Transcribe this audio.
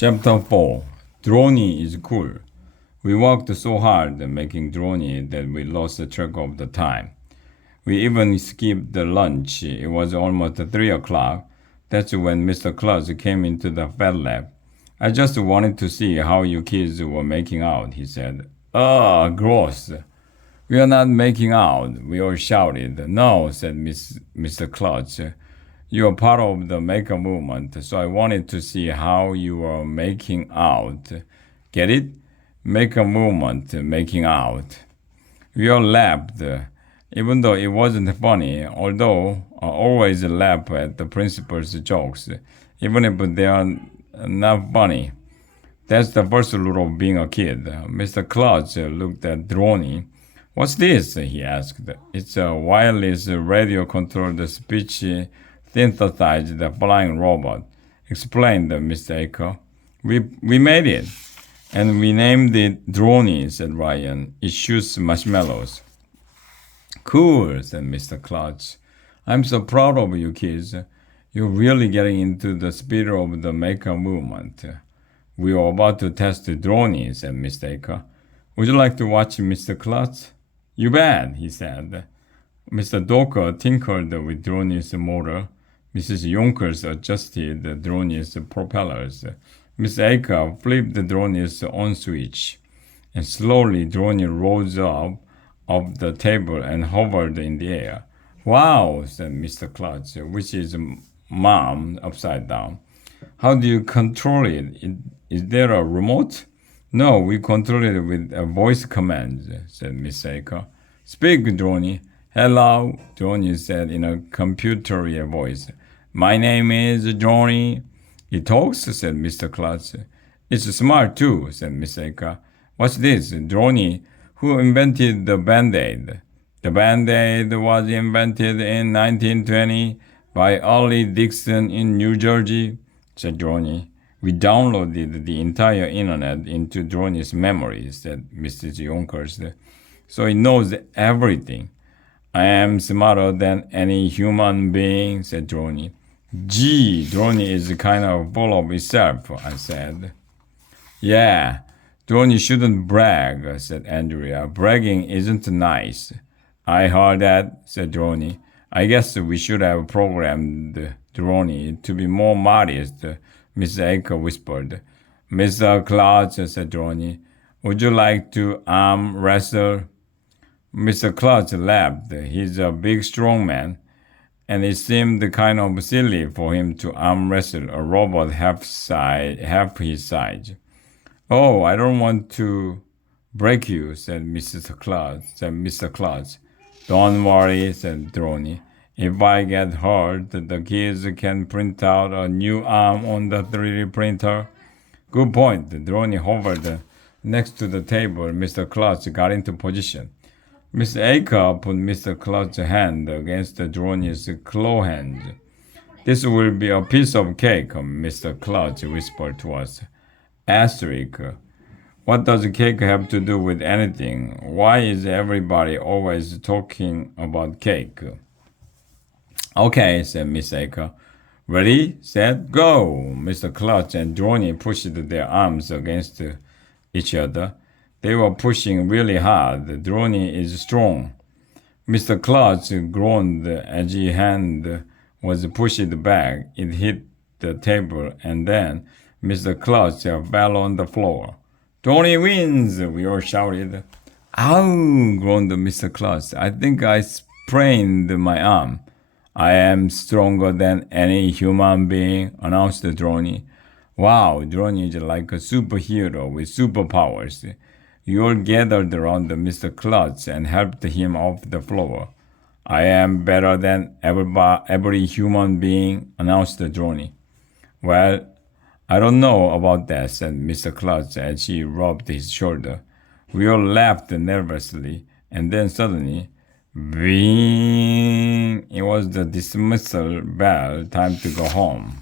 Chapter 4 Droney is cool. We worked so hard making Droney that we lost track of the time. We even skipped the lunch. It was almost 3 o'clock. That's when Mr. Claus came into the Fed Lab. I just wanted to see how you kids were making out, he said. Gross. We are not making out, we all shouted. No, said Mr. Claus. You are part of the maker movement, so I wanted to see how you were making out. Get it? Maker movement, making out. We all laughed, even though it wasn't funny, although I always laugh at the principal's jokes, even if they are not funny. That's the first rule of being a kid. Mr. Claus looked at Droney. What's this? He asked. It's a wireless radio-controlled speech synthesized flying robot, explained Mr. Aker. We made it, and we named it Droney, said Ryan. It shoots marshmallows. Cool, said Mr. Claus. I'm so proud of you kids. You're really getting into the spirit of the maker movement. We are about to test the Droney, said Mr. Aker. Would you like to watch Mr. Claus? You bet, he said. Mr. Docker tinkered with Droney's motor. Mrs. Yonkers adjusted Droney's propellers. Miss Aker flipped Droney's on switch, and slowly Droney rose up off the table and hovered in the air. Wow, said Mr. Claus, which is Mom upside down. How do you control it? Is there a remote? No, we control it with a voice commands, said Miss Aker. Speak, Droney. Hello, Droney said in a computery voice. My name is Droney. It talks, said Mr. Claus. It's smart too, said Miss Aker. What's this, Droney? Who invented the Band-Aid? The Band-Aid was invented in 1920 by Early Dixon in New Jersey, said Droney. We downloaded the entire internet into Droney's memory, said Mrs. Yonkers. So it knows everything. I am smarter than any human being, said Droney. Gee, Droney is kind of full of itself, I said. Yeah, Droney shouldn't brag, said Andrea. Bragging isn't nice. I heard that, said Droney. I guess we should have programmed Droney to be more modest, Miss Aker whispered. Mr. Claus, said Droney, would you like to arm wrestle? Mr. Claus laughed. He's a big, strong man, and it seemed kind of silly for him to arm wrestle a robot half his size. Oh, I don't want to break you, said Mr. Claus. Don't worry, said Droney. If I get hurt, the kids can print out a new arm on the 3D printer. Good point. Droney hovered next to the table. Mr. Claus got into position. Miss Aker put Mr. Claus' hand against Droney's claw hand. This will be a piece of cake, Mr. Claus whispered to us. Asterisk. What does cake have to do with anything? Why is everybody always talking about cake? Okay, said Miss Aker. Ready, set, go! Mr. Claus and Droney pushed their arms against each other. They were pushing really hard. Droney is strong. Mr. Claus groaned as his hand was pushed back. It hit the table, and then Mr. Claus fell on the floor. Droney wins, we all shouted. Ow, groaned Mr. Claus. I think I sprained my arm. I am stronger than any human being, announced Droney. Wow, Droney is like a superhero with superpowers. You all gathered around Mr. Claus and helped him off the floor. I am better than every human being, announced Droney. Well, I don't know about that, said Mr. Claus as he rubbed his shoulder. We all laughed nervously, and then suddenly, bing! It was the dismissal bell, time to go home.